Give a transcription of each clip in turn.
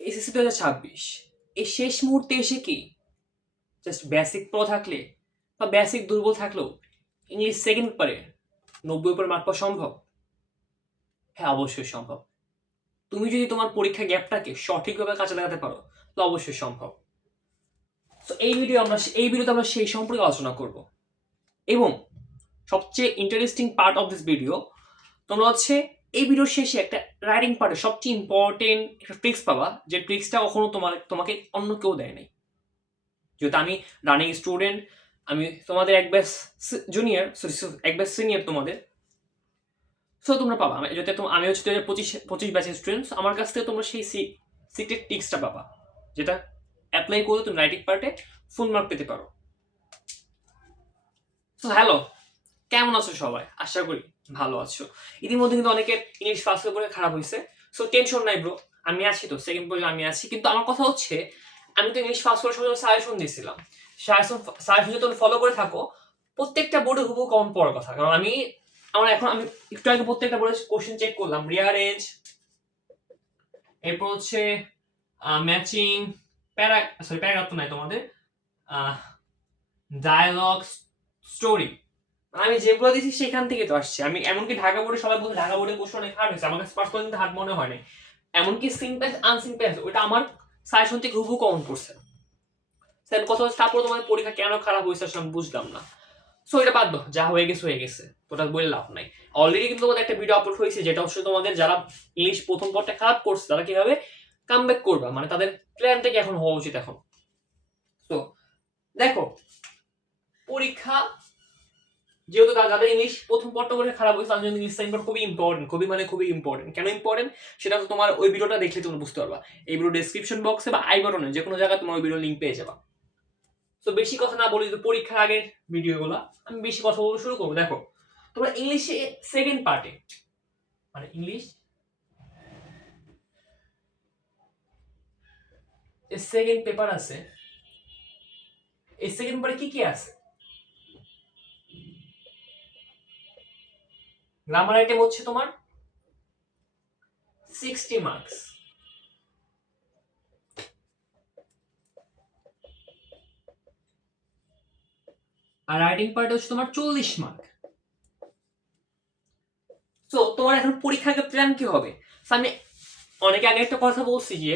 SSC 2026 এই শেষ মুহূর্তে এসে কি জাস্ট বেসিক প্রো থাকলে বা বেসিক দুর্বল থাকলেও ইংলিশ সেকেন্ড পেপারে 90 উপর মার্ক পাওয়া সম্ভব? হ্যাঁ, অবশ্যই সম্ভব। তুমি যদি তোমার পরীক্ষা গ্যাপটাকে সঠিকভাবে কাজে লাগাতে পারো তো অবশ্যই সম্ভব। তো এই ভিডিওতে আমরা সেই সম্পর্কে আলোচনা করব। এবং সবচেয়ে interesting part of this video, তোমরা হচ্ছে এই ভিডিওর শেষে একটা রাইটিং পার্টে সবচেয়ে ইম্পর্টেন্ট একটা ট্রিক্স পাবা, যে ট্রিক্সটা কখনো তোমাকে অন্য কেউ দেয় নাই। যেহেতু আমি রানিং স্টুডেন্ট, আমি তোমাদের এক ব্যাচ জুনিয়র, সরি এক ব্যাচ সিনিয়র তোমাদের, সো তোমরা পাবা। আমি হচ্ছে 2025 ব্যাচের স্টুডেন্ট, আমার কাছ থেকে তোমরা সেই সিক্রেট টিক্সটা পাবা, যেটা অ্যাপ্লাই করলে তুমি রাইটিং পার্টে ফুল মার্ক পেতে পারো। সো হ্যালো, কেমন আছো সবাই? আশা করি ভালো আছো। ইতিমধ্যে কিন্তু অনেকের ইংলিশ ফার্স্ট পেপারে খারাপ হয়েছে, সো টেনশন নাই ব্রো, আমি আছি তো, সেকেন্ড পর্যন্ত আমি আছি। কিন্তু আমার কথা হচ্ছে, আমি তো ইংলিশ ফার্স্ট পেপার সবাই সাজেশন দিয়েছিলাম, সাজেশন যদি তুমি ফলো করে থাকো, প্রত্যেকটা বোর্ডে হুবহু কমন পড়ার কথা। কারণ আমি একটু আগে প্রত্যেকটা বোর্ডে কোশ্চেন চেক করলাম, রিয়ারেঞ্জ, এরপর হচ্ছে ম্যাচিং, প্যারাগ্রাফ তো নাই তোমাদের, ডায়ালগ, স্টোরি, আমি যেগুলো দিচ্ছি সেখান থেকে তো আসছে। আমি এমনকি ঢাকা বোর্ডে সবাই বলছে ঢাকা বোর্ডের কোশ্চেন অনেক হার্ড হয়েছে, আমার কাছে পার্সোনালি কিন্তু হার্ড মনে হয় না। এমনকি সিম্পল আনসিম্পল ওটা আমার সাজেশন থেকে হুবহু কমন পড়ছে। স্যার কথা হচ্ছে, তারপর তোমাদের পরীক্ষা কেন খারাপ হয়েছে আসলে আমি বুঝলাম না। সো এটা বাদ দাও, যা হয়ে গেছে হয়ে গেছে, ওটা বলে লাভ নাই। অলরেডি কিন্তু তোমাদের একটা ভিডিও আপলোড হয়েছে, যেটা হচ্ছে তোমাদের যারা ইংলিশ প্রথম পড়তে খারাপ করছে তারা কিভাবে কাম ব্যাক করবে, মানে তাদের প্ল্যানটা কি এখন হওয়া উচিত এখন। তো দেখো, পরীক্ষা যেহেতু যাদের ইংলিশ প্রথম পড়তে করে খারাপ হয়েছে তাদের জন্য ইংলিশ সাইনবোর্ড খুবই ইম্পর্টেন্ট, খুবই ইম্পর্টেন্ট। কেন ইম্পর্টেন্ট সেটা তো তোমার ওই ভিডিওটা দেখলে তুমি বুঝতে পারবা। এই ভিডিও ডেসক্রিপশন বক্সে বা আই বাটনে যে কোনো জায়গায় তোমার ওই ভিডিও লিঙ্ক পেয়ে যাবা। তো বেশি কথা না বলি, তো পরীক্ষার আগের ভিডিওগুলো আমি বেশি কথা বলতে শুরু করবো। দেখো, তোমরা ইংলিশে সেকেন্ড পার্টে, মানে ইংলিশ সেকেন্ড পেপার আছে, এই সেকেন্ড পেপারে কি কি আছে? গ্রামার আইটেম হচ্ছে তোমার 60 মার্কস, আর রাইটিং পার্ট হচ্ছে তোমার 40 মার্ক। তো তোমার এখন পরীক্ষার প্ল্যান কি হবে? আমি অনেকে আগে একটা কথা বলছি যে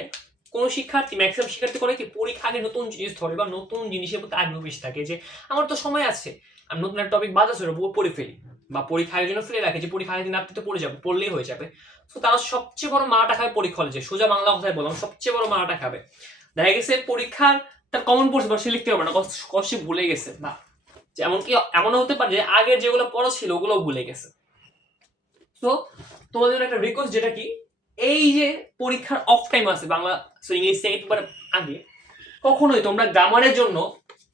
কোনো শিক্ষার্থী, ম্যাক্সিমাম শিক্ষার্থী করে কি পরীক্ষা আগে নতুন জিনিস ধরে বা নতুন জিনিসের প্রতি আগ্রহ বেশি থাকে, যে আমার তো সময় আছে, আমি নতুন একটা টপিক বাদ আছে পড়ে ফেলি, বা পরীক্ষা আগের জন্য ফেলে রাখে যে পরীক্ষা আগের দিন রাত্রিতে পড়ে যাবে, পড়লেই হয়ে যাবে। তো তারা সবচেয়ে বড় মারাটা খাবে পরীক্ষা হলে, যে সোজা বাংলা কথায় বললাম, সবচেয়ে বড় মারাটা খাবে। দেখা গেছে পরীক্ষার তার কমন পড়ছে বা সে লিখতে পারবে না, কষ্টে ভুলে গেছে, বা এমনকি এমনও হতে পারে যে আগের যেগুলো পড়া ছিল ওগুলোও ভুলে গেছে। তো তোমাদের একটা রিকোয়েস্ট, যেটা কি, এই যে পরীক্ষার অফ টাইম আছে বাংলা ইংলিশ সেকেন্ড পেপার আগে, কখনোই তোমরা গ্রামারের জন্য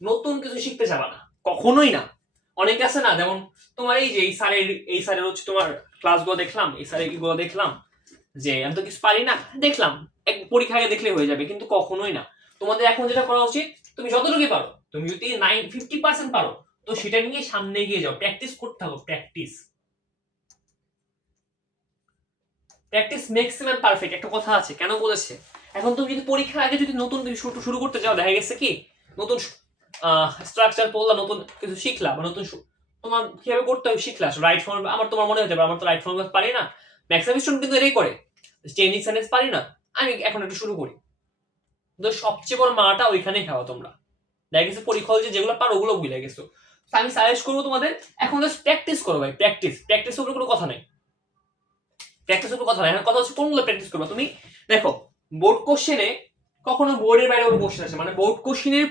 নতুন কিছু শিখতে যাবা না, কখনোই না। অনেকে আছে না, যেমন তোমার এই যে এই স্যারের হচ্ছে তোমার ক্লাসগুলো দেখলাম, এই স্যারের গুলো দেখলাম, যে আমি তো কিছু পারি না, দেখলাম এক পরীক্ষা আগে দেখলে হয়ে যাবে, কিন্তু কখনোই না। তোমাদের এখন যেটা করা উচিত, তুমি যতটুকু পারো, তুমি যদি 50% পারো, তো সেটা নিয়ে সামনে এগিয়ে যাও, প্র্যাকটিস করতে হবে, practice practice makes man perfect, একটা কথা আছে, কেন বলেছে? এখন তুমি যদি পরীক্ষার আগে যদি নতুন কিছু শুরু করতে যাও, দেখা গেছে কি নতুন স্ট্রাকচার পড়লা, নতুন কিছু শিখলা, বা নতুন তোমার কিভাবে করতে হবে শিখলা, রাইট ফর্ম, তোমার মনে হতে পারে আমার তো রাইট ফর্ম পারি না, ম্যাক্সিমাম স্টুডেন্ট কিন্তু এটাই করে, চেঞ্জিং সেন্টেন্স পারি না, আমি এখন একটু শুরু করি। কিন্তু সবচেয়ে বড় মাটা ওইখানেই খাওয়া তোমরা, দেখা গেছে পরীক্ষা হলে যেগুলো পারো ওগুলো ভুলে গেছো। আমি সাজেস্ট করবো তোমাদের এখন জাস্ট প্র্যাকটিস করো ভাই, প্র্যাকটিস উপরে কোনো কথা নেই, প্র্যাকটিস উপর কথা না, এখন কথা হচ্ছে কোনগুলো প্র্যাকটিস করবে তুমি। দেখো, বোর্ড কোশ্চেনে কখনো বোর্ডের বাইরে কোশ্চেন আসে, মানে বোর্ড কোশ্চেনের,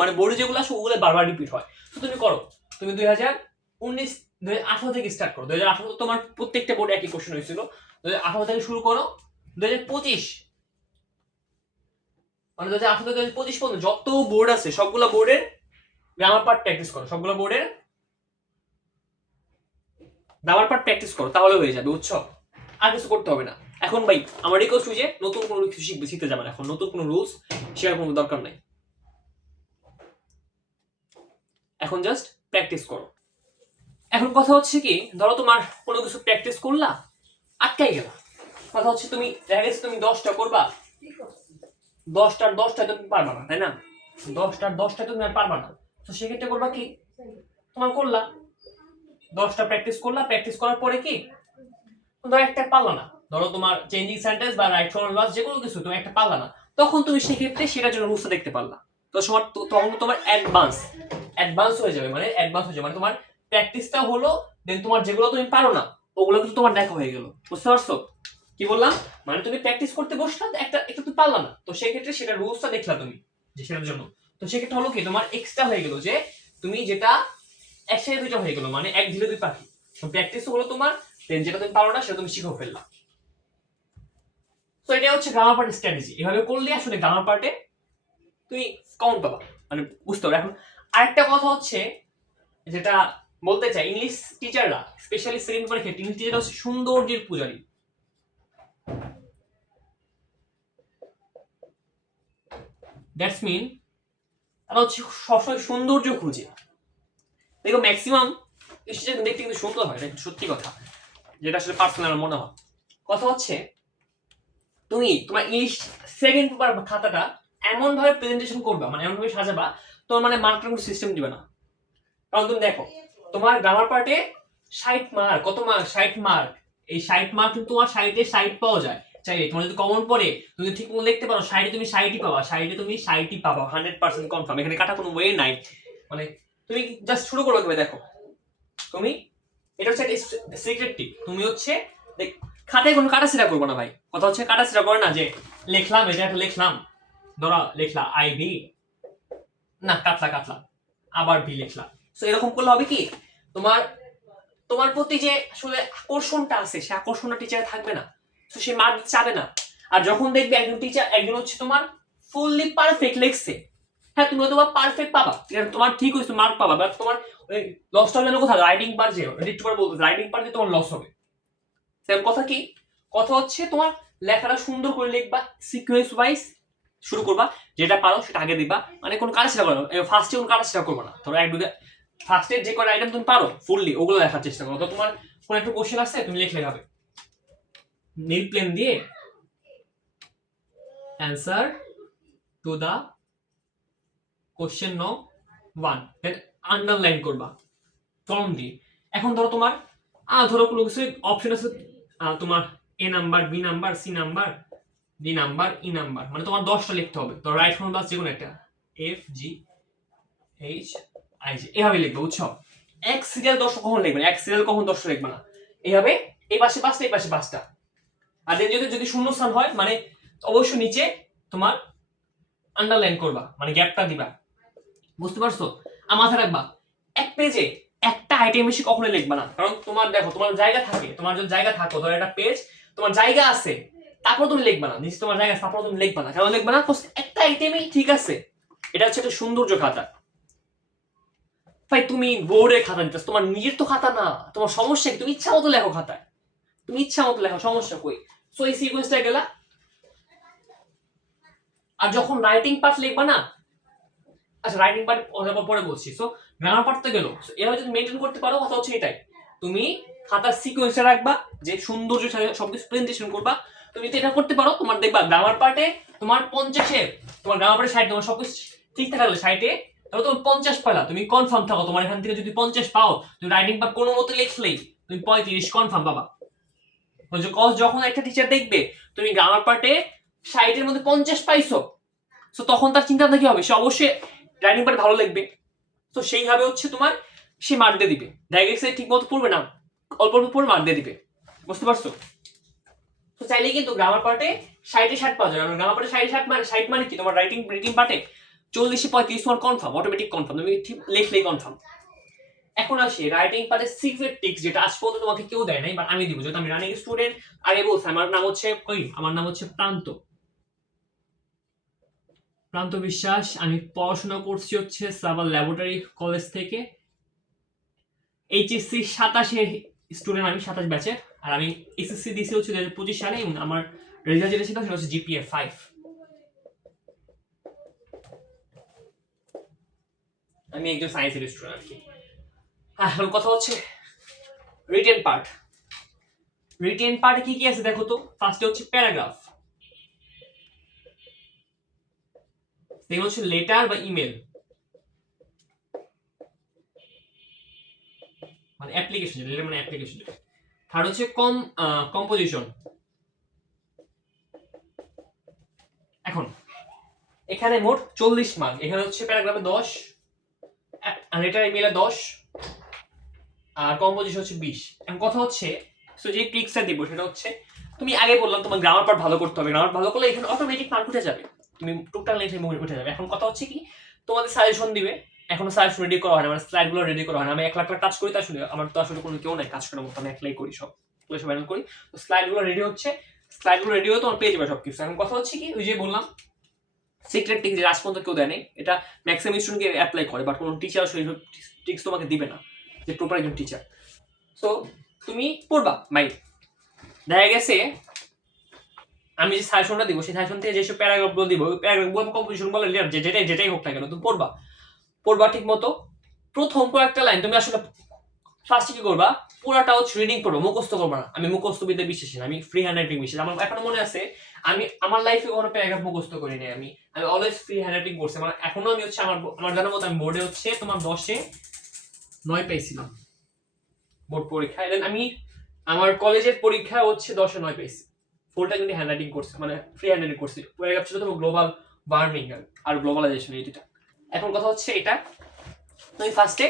মানে বোর্ডে যেগুলো আসে ওগুলো বারবার রিপিট হয়। তো তুমি করো, তুমি 2018 থেকে স্টার্ট করো, 2018 তোমার প্রত্যেকটা বোর্ডে একই কোশ্চেন হয়েছিল, 2018 থেকে শুরু করো, 2025 মানে 2018 থেকে 2025 পর্যন্ত যত বোর্ড আছে সবগুলো বোর্ডের গ্রামার পার্ট প্র্যাকটিস করো, সবগুলো বোর্ডের গ্রামার পার্ট প্র্যাকটিস করো, তাহলে হয়ে যাবে, বুঝছো? আর কিছু করতে হবে না। এখন ভাই আমার রিকোয়েস্ট যে নতুন কোনো কিছু শিখতে যাবেন, এখন নতুন কোনো রুলস শেয়ার কোনো দরকার নাই, এখন জাস্ট প্র্যাকটিস করো। এখন কথা হচ্ছে কি, ধরো তোমার কোনো কিছু প্র্যাকটিস করলা, আটকাই গেল, কথা হচ্ছে তুমি দেখা গেছে তুমি 10টা করবা, 10টায় তুমি পারবা না, তাই না? 10টায় তুমি আর পারবা না। তো সেক্ষেত্রে করবা কি, তোমার করলা 10টা প্র্যাকটিস করার পরে কি ধরো একটা পারলা না, ধরো তোমার চেঞ্জিং সেন্টেন্স বা রাইট ফ্রম লস যে কোনো কিছু তুমি একটা পারলা না, তখন তুমি সেক্ষেত্রে সেটার জন্য রুলসটা দেখতে পারলা। তো তখন তোমার অ্যাডভান্স হয়ে যাবে, মানে তোমার প্র্যাকটিসটা হলো, দেন তোমার যেগুলো তুমি পারো না ওগুলো কিন্তু তোমার দেখা হয়ে গেল। বুঝতে পারছো কি বললাম? মানে তুমি প্র্যাকটিস করতে বসলা, একটা একটু তুমি পারলা না, তো সেক্ষেত্রে সেটা রুলসটা দেখলা তুমি যে সেটার জন্য, তো সেক্ষেত্রে হলো কি তোমার এক্সট্রা হয়ে গেল, যে তুমি যেটা একসাথে দুইটা হয়ে গেল, মানে এক ঢিলে দুই পাখি। তো প্র্যাকটিস হলো তোমার, দেন যেটা তুমি পারো না সেটা তুমি শিখেও ফেললা। তো এটা হচ্ছে গ্রামার পার্টের স্ট্র্যাটেজি। এভাবে করলে আসলে গ্রামার পার্টে তুমি কাউন্ট পাবা, মানে বুঝতে পারো। এখন আরেকটা কথা হচ্ছে যেটা বলতে চাই, ইংলিশ টিচাররা স্পেশালি সেকেন্ড পেপারের ক্ষেত্রে ইংলিশ টিচাররা হচ্ছে সৌন্দর্যের পূজারী। দ্যাটস মিন তারা হচ্ছে সবসময় সৌন্দর্য খুঁজে। দেখো ম্যাক্সিমাম স্টুডেন্ট দেখতে কিন্তু সুন্দর হয়, এটা সত্যি কথা, যেটা আসলে পার্সোনাল মনে হয়। কথা হচ্ছে তুমি তোমার ইংলিশ সেকেন্ড পেপার খাতাটা এমন ভাবে প্রেজেন্টেশন করবা, মানে এমন ভাবে সাজাবা, তোমার মানে মার্কের কোনো সিস্টেম দিবে না। কারণ তুমি দেখো তোমার গ্রামার পার্টে 60 মার্ক, কত মার্ক 60 মার্ক, এই 60 মার্ক কিন্তু তোমার 60 পাওয়া যায় চাইলে। তোমার যদি কমন পড়ে তুমি ঠিক মতো লিখতে পারো 60 তুমি 60 পাবা, 60 তুমি 60 পাবা 100% কনফার্ম, এখানে কাটা কোনো ওয়ে নাই। মানে তুমি জাস্ট শুরু করো, তুমি দেখো তুমি এটা হচ্ছে একটা সিক্রেট টিপ, তুমি হচ্ছে খাতায় কোনো কাটাছিড়া করবো না ভাই। কথা হচ্ছে কাটাছিড়া করে না, যে লিখলাম এটা একটা লিখলাম, ধরা লিখলা আই ভি, না কাটলা আবার ভি লিখলাম। তো এরকম করলে হবে কি, তোমার তোমার প্রতি যে আসলে আকর্ষণটা আছে সে আকর্ষণটা টিচার থাকবে না, তো সে মার্ক চাবে না। আর যখন দেখবে একজন হচ্ছে তোমার ফুললি পারফেক্ট লিখছে, হ্যাঁ তুমি হয়তো পারফেক্ট পাবা, তোমার ঠিক হয়েছে মার্ক পাবা, বাট তোমার ওই লসটা হলো কোথায়, রাইটিং পার্ট, যে রিড করে বলতে রাইটিং পার্টে তোমার লস হবে। সেম কথা কি, কথা হচ্ছে তোমার লেখাটা সুন্দর করে লিখবা, সিকোয়েন্স ওয়াইজ শুরু করবা, যেটা পারো সেটা আগে দিবা, মানে কোনো কাজ সেটা করো ফার্স্টে, কোনো কাজ সেটা করবো না। ধরো এক দুটো ফার্স্টে যে কয়টা আইটেম তুমি পারো ফুললি ওগুলো লেখার চেষ্টা করো। তো তোমার কোনো একটা কোশ্চেন আসছে তুমি লিখলে হবে নীল প্লেন দিয়ে answer to the question no 1, then underline করবা কলম দিয়ে। এখন ধরো তোমার ধরো কোনো কিছু অপশন আছে, তোমার A number, B number, C number, D number, E number, মানে তোমার 10টা লিখতে হবে। তো রাইট ফ্রম লাস্ট যে কোনো একটা F G H I G এভাবে লিখবে, বুঝছো? এক সিরিয়াল 10 কখন লিখবে না, এক সিরিয়াল কখন 10 লিখবে না, এইভাবে এই পাশে 5টা এই পাশে 5টা। আর দেন যদি শূন্যস্থান হয় মানে অবশ্যই নিচে তোমার আন্ডারলাইন করবা, মানে গ্যাপটা দিবা। বুঝতে পারছো? আর মাথায় রাখবা এক পেজে একটা আইটেম বেশি কখনোই লিখবা না, কারণ তোমার দেখো তোমার জায়গা থাকে, তোমার যদি জায়গা থাকো, ধরো একটা পেজ তোমার জায়গা আছে, তারপর তুমি লিখবা না, নিচে তোমার জায়গা আছে তারপর তুমি লিখবা না, কারণ লিখবা না একটা আইটেমই ঠিক আছে। এটা হচ্ছে একটা সৌন্দর্য খাতা। ভাই তুমি বোর্ডের খাতা নিতেছ, তোমার নিজের তো খাতা না, তোমার সমস্যা কি? তুমি ইচ্ছা মতো লেখো খাতায়, তুমি ইচ্ছা মতো লেখো, সমস্যা কই? সো এই সিকোয়েন্সটা গেলা। আর যখন রাইটিং পার্ট লিখবা না, আচ্ছা রাইটিং পার্ট পরে বলছি, সো গ্রামার পার্ট তো গেল, এভাবে যদি মেনটেন করতে পারো, কথা হচ্ছে এটাই, তুমি খাতার সিকোয়েন্সটা রাখবা, যে সৌন্দর্য সবকিছু প্রেজেন্টেশন করবা। তুমি যদি এটা করতে পারো, তোমার দেখবা গ্রামার পার্টে তোমার 50-এ, তোমার গ্রামার পার্টে 60, তোমার সবকিছু ঠিক থাকলে 60-এ, তাহলে তুমি 50 পেলা, তুমি কনফার্ম থাকো, তোমার এখান থেকে যদি 50 পাও, তুমি রাইটিং পার্ট কোনো মতো লিখলেই তুমি 35 কনফার্ম পাবা। যখন একটা টিচার দেখবে তুমি গ্রামার পার্টে 60-এর মধ্যে 50 পাইছো, তো তখন তার চিন্তা কি হবে, সে অবশ্যই রাইটিং পার্ট ভালো লিখবে। তো সেইভাবে হচ্ছে তোমার সে মার্ক দিয়ে দিবে, ডাইরেক্ট ঠিক মতো পড়বে না, অল্প অল্প পড়ে মার্ক দিয়ে দিবে। বুঝতে পারছো? তো চাইলেই কিন্তু গ্রামার পার্টে 60-এ 60 পাওয়া যাবে। গ্রামার পার্টে 60-এ 60 মানে 60 মানে কি, তোমার রিটিং পার্টে 40-এ 35 তোমার কনফার্ম, অটোমেটিক কনফার্ম, তুমি ঠিক লিখলেই কনফার্ম। এখন আসি রাইটিং পার্টের সিক্রেট টিপস, যেটা আজ পর্যন্ত তোমাকে কেউ দেয় নাই, বাট আমি দিব, যেহেতু আমি রানিং স্টুডেন্ট। আগে বলছি আমার নাম হচ্ছে প্রান্ত বিশ্বাস। আমি পড়াশোনা করছি হচ্ছে সাভার ল্যাবরেটরি কলেজ থেকে, এইচএসসি 27-এর স্টুডেন্ট, আমি 27 ব্যাচের। আর আমি এসএসসি দিয়েছি হচ্ছে 2025 সালে, এবং আমার রেজাল্ট যেটা ছিল সেটা হচ্ছে জিপিএ 5। আমি একজন সায়েন্সের স্টুডেন্ট আর কি। হ্যাঁ, এখন কথা হচ্ছে রিটেন পার্টে কি কি আছে দেখো তো। ফার্স্টে হচ্ছে প্যারাগ্রাফ, সেকেন্ড হচ্ছে লেটার বা ইমেল, মানে অ্যাপ্লিকেশন, লেটার মানে অ্যাপ্লিকেশন। থার্ড হচ্ছে কম্পোজিশন। এখন এখানে মোট 40 মার্ক, এখানে হচ্ছে প্যারাগ্রাফে 10, লেটার ইমেলে 10, আর কম্পোজিশন হচ্ছে 20। এখন কথা হচ্ছে সো যে ট্রিক্সটা দিব সেটা হচ্ছে, তুমি আগে বললাম তোমার গ্রামার পার্ট ভালো করতে হবে, গ্রামার ভালো করলে এখানে অটোমেটিক মার্ক উঠে যাবে, তুমি টুকটাক লেখে উঠে যাবে। এখন কথা হচ্ছে কি, তোমাদের সাজেশন দিবে, এখনো সাজেশন রেডি করা হয় না, মানে স্লাইড গুলো রেডি করা হয় না। আমি একলা কাজ করি, তা আসলে আমার তো আসলে কোনো কেউ নাই কাজ করার মতো, আমি একলাই করি সব হ্যান্ডেল করি। তো স্লাইড গুলো রেডি হচ্ছে, স্লাইড গুলো রেডি হয়ে তোমার পেয়ে যাবে সবকিছু। এখন কথা হচ্ছে কি, ওই যে বললাম সিক্রেট টিক্স আজ পর্যন্ত কেউ দেয় নাই, এটা ম্যাক্সিমাম স্টুডেন্টকে অ্যাপ্লাই করে, বাট কোনো টিচার সেই টিক্স তোমাকে দিবে না, যে প্রপার একজন টিচার। সো তুমি পড়বা ভাই, দেখা গেছে আমি যে সাজেশনটা দিব সেই সাজেশন থেকে যেসব প্যারাগ্রাফগুলো দিব, ওই প্যারাগ্রাফগুলো কম্পোজিশন বলে যেটাই হোক না কেন তুমি পড়বা ঠিক মতো। প্রথম কয়েকটা লাইন তুমি আসলে ফার্স্টে কি করবা, পুরাটা হচ্ছে রিডিং করবো, মুখস্থ করবা না। আমি মুখস্থ বিদ্যায় বিশ্বাসী না, আমি ফ্রি হ্যান্ড রাইটিং বিশ্বাসী। আমার এখনো মনে আছে আমি আমার লাইফে কোনো প্যারাগ্রাফ মুখস্থ করি নাই, আমি অলওয়েজ ফ্রি হ্যান্ড রাইটিং করছি। মানে এখনো আমি হচ্ছে আমার জানার মতো আমি বোর্ডে হচ্ছে তোমার 10-এ 9 পেয়েছিলাম বোর্ড পরীক্ষায়। দেন আমি আমার কলেজের পরীক্ষা হচ্ছে 10-এ 9 পেয়েছি, ফুলটা কিন্তু হ্যান্ড রাইটিং করছি, মানে ফ্রি হ্যান্ড রাইটিং করছি। প্যারাগ্রাফ ছিল তোমার গ্লোবাল ওয়ার্মিং আর গ্লোবালাইজেশন, এটা। এখন কথা হচ্ছে এটা তুমি ফার্স্টে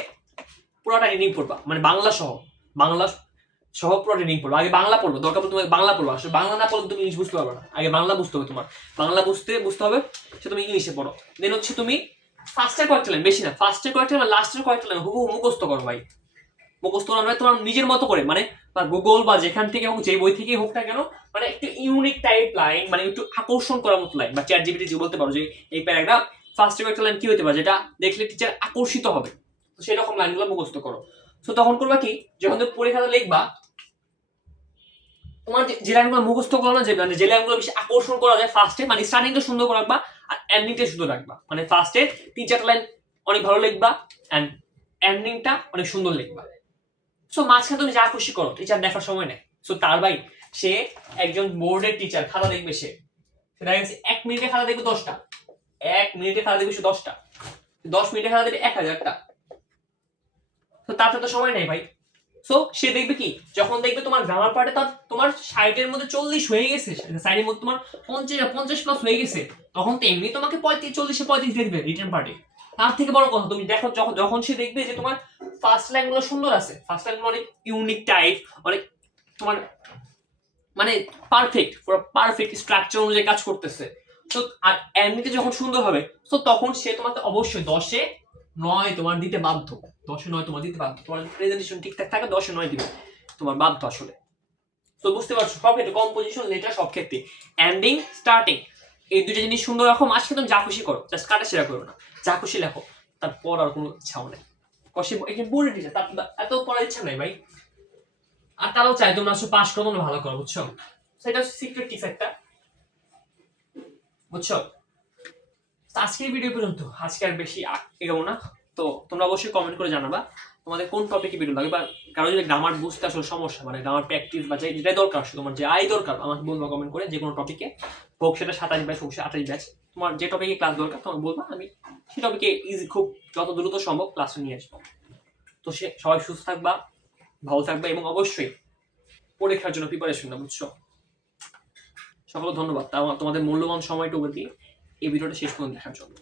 পুরোটা রিডিং পড়বা, মানে বাংলা সহ পুরো রিডিং পড়বা। আগে বাংলা পড়বো, দরকার পড়লে তুমি বাংলা পড়বা। আসলে বাংলা না পড়লে তুমি ইংলিশ বুঝতে পারবে না, আগে বাংলা বুঝতে হবে তোমার। বাংলা বুঝতে হবে, সে তুমি ইংলিশে পড়ো। দেন হচ্ছে তুমি ফার্স্টের কয়েকটা লাইন, বেশি না, ফার্স্টের কয়েকটা লাইন, লাস্টের কয়েকটা লাইন হুবহু মুখস্থ করো ভাই। মুখস্থ করা তোমার নিজের মতো করে, মানে গুগল বা যেখান থেকে হোক, যে বই থেকে হোক না কেন, মানে একটু ইউনিক টাইপ লাইন, মানে একটু আকর্ষণ করার মতো লাইন, বা চ্যাট জিপিটি যে বলতে পারো যে এই প্যারাগ্রাফ ফার্স্টের কয়েকটা লাইন কি হতে পারে যেটা দেখলে টিচার আকর্ষিত হবে, তো সেই রকম লাইনগুলো মুখস্থ করো। তো তখন করবা কি, যখন তুমি পরীক্ষাটা লিখবা, তোমার যে লাইনগুলো মুখস্থ করো না, যে লাইনগুলো বেশি আকর্ষণ করা যায় ফার্স্টে, মানে স্টার্টিংটা সুন্দর করে রাখবা আর এন্ডিংটা সুন্দর রাখবা। মানে ফার্স্টে 3-4টা লাইন অনেক ভালো লিখবা এন্ড এন্ডিংটা অনেক সুন্দর লিখবা। সো মাঝখানে তুমি যা খুশি করো, টিচার দেখার সময় নেই। সো তার ভাই সে একজন বোর্ডের টিচার, খাতা দেখবে সে, সেটা 1 মিনিটে খাতা দেখবে 10টা, 1 মিনিটে খাতা দেখবে সে 10টা, 10 মিনিটে খাতা দেখবে 1000টা। তো তার তো সময় নেই ভাই। সো সে দেখবে কি, যখন দেখবে তোমার গ্রামার পার্টে তোমার 60-এর মধ্যে 40 হয়ে গেছে, সাইডের মধ্যে তোমার 50 প্লাস হয়ে গেছে, তখন তো এমনি তোমাকে 40-এ 35 দেখবে রিটার্ন পার্টে। তার থেকে বড় কথা, তুমি দেখো যখন সে দেখবে যে তোমার ফার্স্ট লাইন গুলো সুন্দর আছে, ফার্স্ট লাইন অনেক ইউনিক টাইপ, অনেক তোমার মানে পারফেক্ট স্ট্রাকচার অনুযায়ী কাজ করতেছে, তো আর এমনিতে যখন সুন্দর হবে, তো তখন সে তোমাকে অবশ্যই 10-এ 9 তোমার দিতে বাধ্য, 10-এ 9 তোমার দিতে বাধ্য। তোমার প্রেজেন্টেশন ঠিকঠাক থাকে 10-এ 9 দিবে, তোমার বাধ্য আসলে। তো বুঝতে পারছো, সব ক্ষেত্রে কম্পোজিশন, লেটার, সব ক্ষেত্রে এন্ডিং স্টার্টিং এই দুটো জিনিস সুন্দর রাখো। মাঝখানে তুমি যা খুশি করো, জাস্ট কাটা সেরা করো না, যা খুশি লেখো, তারপর আর কোনো ইচ্ছাও নেই। কষে এখানে বলে দিচ্ছে তার এত পড়ার ইচ্ছা নাই ভাই, আর তারাও চাই তোমরা পাস করো, তোমরা ভালো করো, বুঝছো? সেটা হচ্ছে সিক্রেট টিপস একটা, বুঝছো? আজকের ভিডিও পর্যন্ত, আজকে আর বেশি এগোবো না। তো তোমরা অবশ্যই কমেন্ট করে জানাবা তোমাদের কোন টপিকে ভিডিও লাগবে, বা কারো যদি গ্রামার বুঝতে আসলে সমস্যা, মানে গ্রামার প্র্যাকটিস বা যেটাই দরকার, তোমার যে দরকার আমাকে বলবা কমেন্ট করে, যে কোনো টপিকে হোক, সেটা 27 ব্যাচ হোক 28 ব্যাচ, তোমার যে টপিকে ক্লাস দরকার তোমাকে বলবা, আমি সেই টপিকে ইজি খুব যত দ্রুত সম্ভব ক্লাসে নিয়ে আসবো। তো সবাই সুস্থ থাকবা, ভালো থাকবে, এবং অবশ্যই পরীক্ষার জন্য প্রিপারেশন না, বুঝছো? সকলে ধন্যবাদ তোমাদের মূল্যবান সময়টুকু দিয়ে এই ভিডিওটা শেষ পর্যন্ত দেখার জন্য।